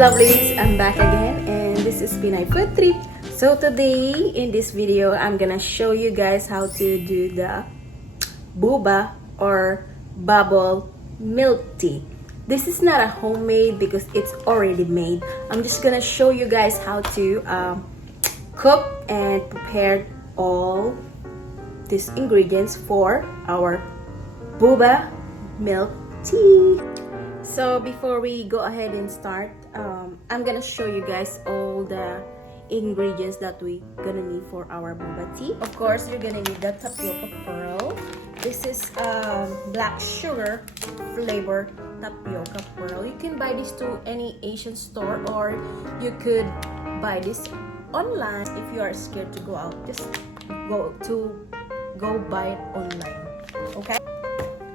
lovelies, I'm back again and this is Pinay Food Trip. So today in this video I'm gonna show you guys how to do the boba or bubble milk tea. This is not a homemade because it's already made. I'm just gonna show you guys how to cook and prepare all these ingredients for our boba milk tea. So before we go ahead and start, I'm gonna show you guys all the ingredients that we gonna need for our boba tea. Of course, you're gonna need the tapioca pearl. This is black sugar flavor tapioca pearl. You can buy this to any Asian store or you could buy this online. If you are scared to go out, just go buy it online. Okay.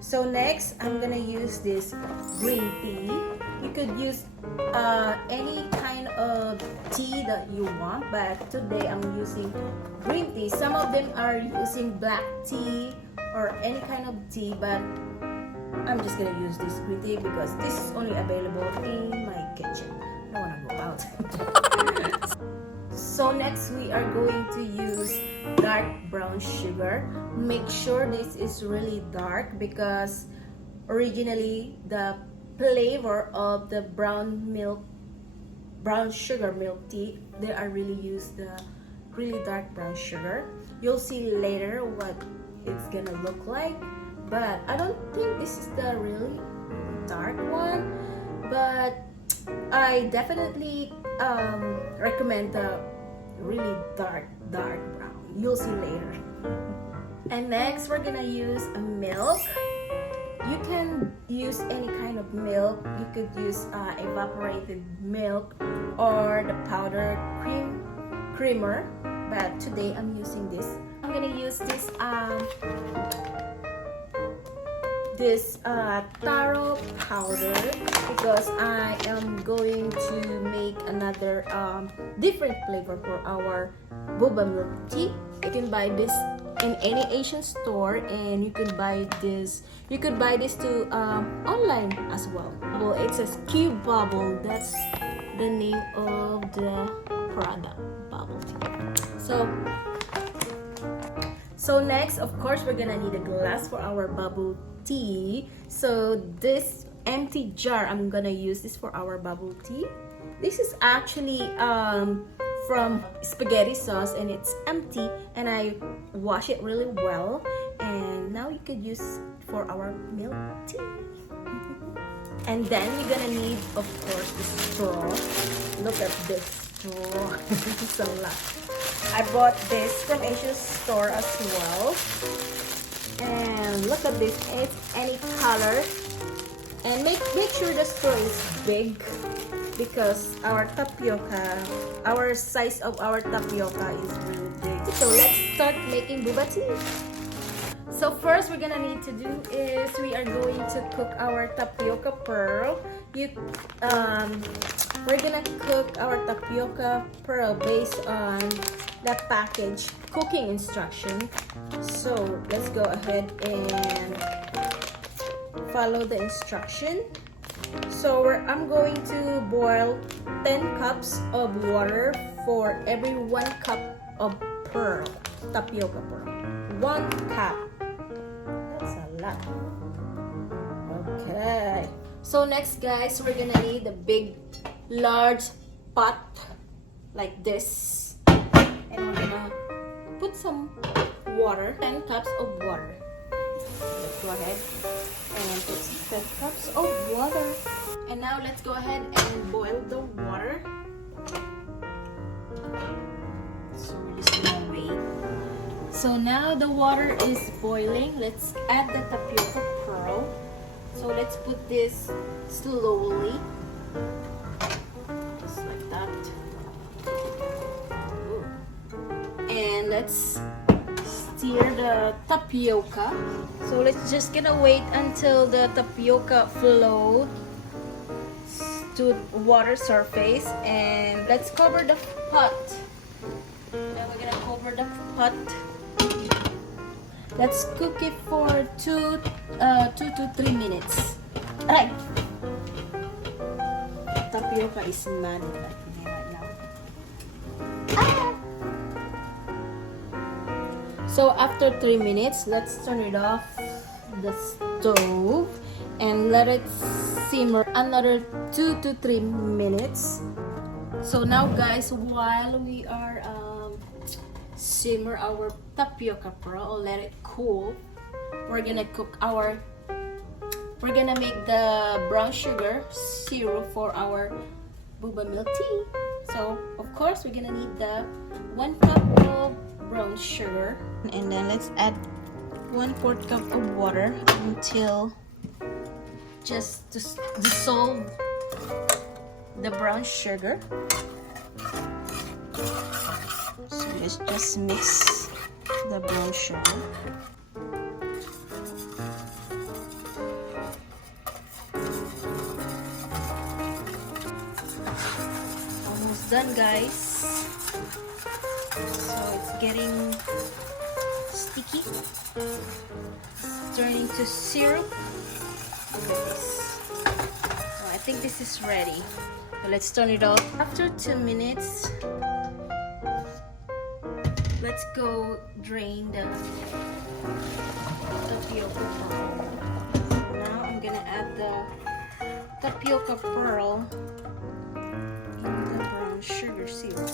So next, I'm gonna use this green tea. You could use any kind of tea that you want, but today I'm using green tea. Some of them are using black tea or any kind of tea, but I'm just gonna use this green tea because this is only available in my kitchen. I don't wanna go out. So next we are going to use dark brown sugar. Make sure this is really dark because originally the flavor of the brown sugar milk tea, they are really used the really dark brown sugar. You'll see later what it's gonna look like, but I don't think this is the really dark one, but I definitely recommend the really dark brown. You'll see later. And next we're gonna use a milk. You can use any kind of milk. You could use evaporated milk or the powdered creamer, but today I'm using this. I'm gonna use this Taro powder because I am going to make another different flavor for our boba milk tea. You can buy this in any Asian store, and you could buy this to online as well. Well, it says ABubble. That's the name of the product, bubble tea. So next, of course, we're gonna need a glass for our bubble tea. So this empty jar, I'm gonna use this for our bubble tea. This is actually from spaghetti sauce and it's empty, and I wash it really well, and now you could use for our milk tea. And then you're gonna need, of course, the straw. Look at this straw. This is a lot. I bought this from Asian store as well. And look at this, it's any color. And make sure the straw is big because our size of our tapioca is really big. So let's start making boba tea. So first we're gonna need to do is we are going to cook our tapioca pearl. We're gonna cook our tapioca pearl based on the package cooking instruction. So let's go ahead and follow the instruction. So I'm going to boil 10 cups of water for every 1 cup of pearl, tapioca pearl. 1 cup. That's a lot. Okay. So next, guys, we're gonna need a large pot like this, and we're gonna put some water, 10 cups of water. Let's go ahead and put 10 cups of water. And now let's go ahead and boil the water. So we're just gonna wait. So now the water is boiling. Let's add the tapioca pearl. So let's put this slowly. Just like that. Ooh. And let's stir the tapioca. So let's just gonna wait until the tapioca flow to water surface, and let's cover the pot. Now we're gonna cover the pot. Let's cook it for 2 to 3 minutes. Alright. tapioca is mad at me right now. Ah! So after 3 minutes, let's turn it off the stove and let it simmer another 2 to 3 minutes. So now guys, while we are simmer our tapioca pearl or let it cool, we're gonna make the brown sugar syrup for our boba milk tea. So of course we're gonna need the 1 cup of brown sugar, and then let's add 1/4 cup of water until just to dissolve the brown sugar. So let's just mix the brown sugar. Almost done, guys. So it's getting sticky. It's turning to syrup. Look at this. So I think this is ready. So let's turn it off. After 2 minutes, let's go drain the tapioca pearl. Now I'm gonna add the tapioca pearl in the brown sugar syrup.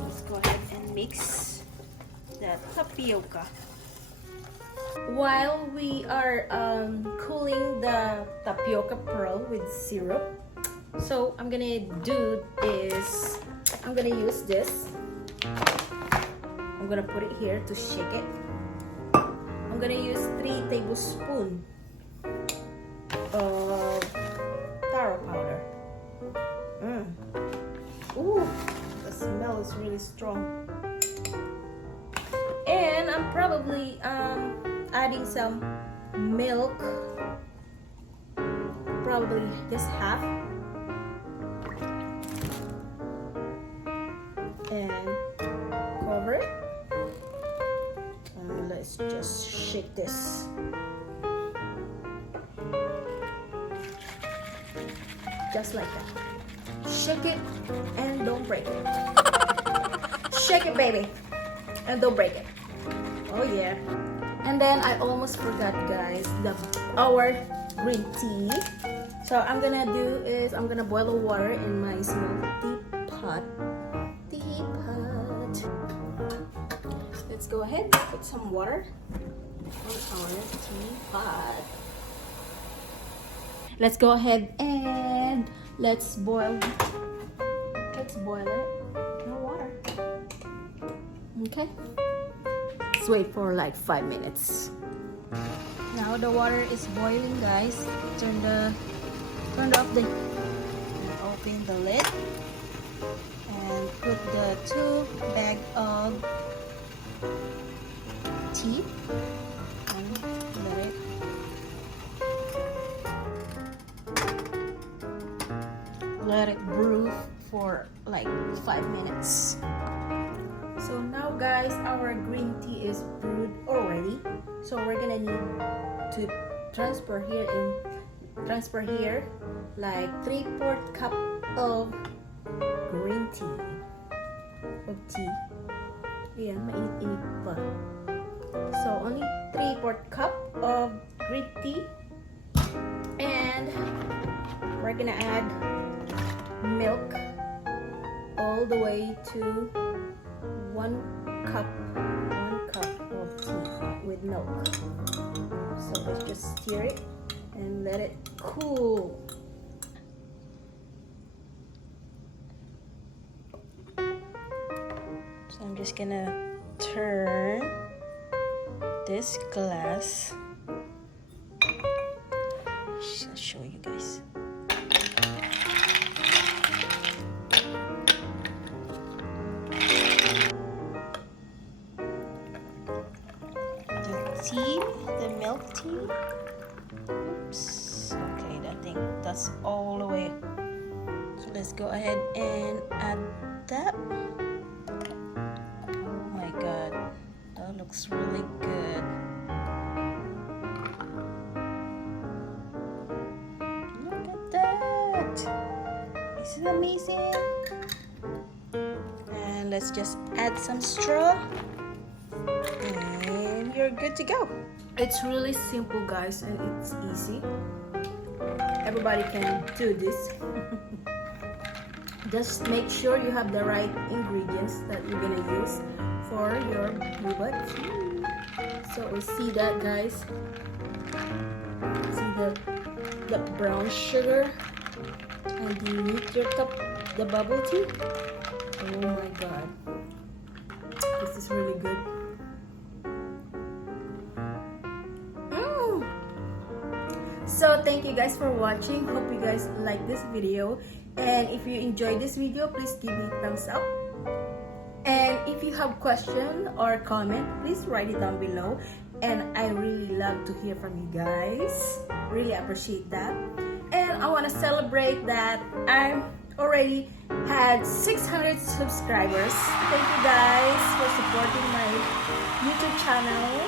Let's go ahead and mix the tapioca. While we are cooling the tapioca pearl with syrup, so I'm gonna do is I'm gonna use this. I'm gonna put it here to shake it. I'm gonna use 3 tablespoons of taro powder. Ooh, the smell is really strong. And I'm probably adding some milk, probably just half, and cover it, and let's just shake this. Just like that. Shake it and don't break it. Shake it, baby, and don't break it. Oh yeah. And then I almost forgot, guys, our green tea. So I'm gonna do is I'm gonna boil the water in my small teapot. Let's go ahead and put some water on our teapot. Let's go ahead and let's boil it. No water. Okay. Let's wait for like 5 minutes. Now the water is boiling, guys. Turn off the and open the lid and put the 2 bag of tea and let it brew for like 5 minutes. So now, guys, our green tea is brewed already. So we're gonna need to transfer here like 3/4 cup of green tea. Yeah, mainit-init pa. So only 3/4 cup of green tea, and we're gonna add milk all the way to 1 cup of tea with milk. So let's just stir it and let it cool. So I'm just gonna turn this glass. I'll show you guys. The milk tea. Oops. Okay, I think that's all the way. So let's go ahead and add that. Oh my god, that looks really good. Look amazing. And let's just add some straw. And you're good to go. It's really simple, guys, and it's easy. Everybody can do this. Just make sure you have the right ingredients that you're gonna use for your boba tea. So we see that, guys. See the brown sugar, and you need your cup, the bubble tea. Oh my god, this is really good. So thank you guys for watching. Hope you guys like this video, and if you enjoyed this video, please give me a thumbs up. And if you have question or comment, please write it down below, and I really love to hear from you guys. Really appreciate that. And I want to celebrate that I already had 600 subscribers. Thank you guys for supporting my YouTube channel.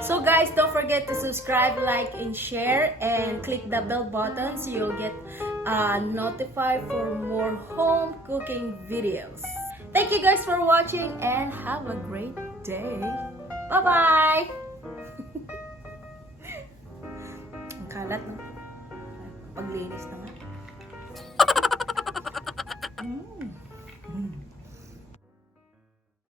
So guys, don't forget to subscribe, like, and share, and click the bell button so you'll get notified for more home cooking videos. Thank you guys for watching, and have a great day. Bye-bye! Ang kalat, no? Paglinis naman.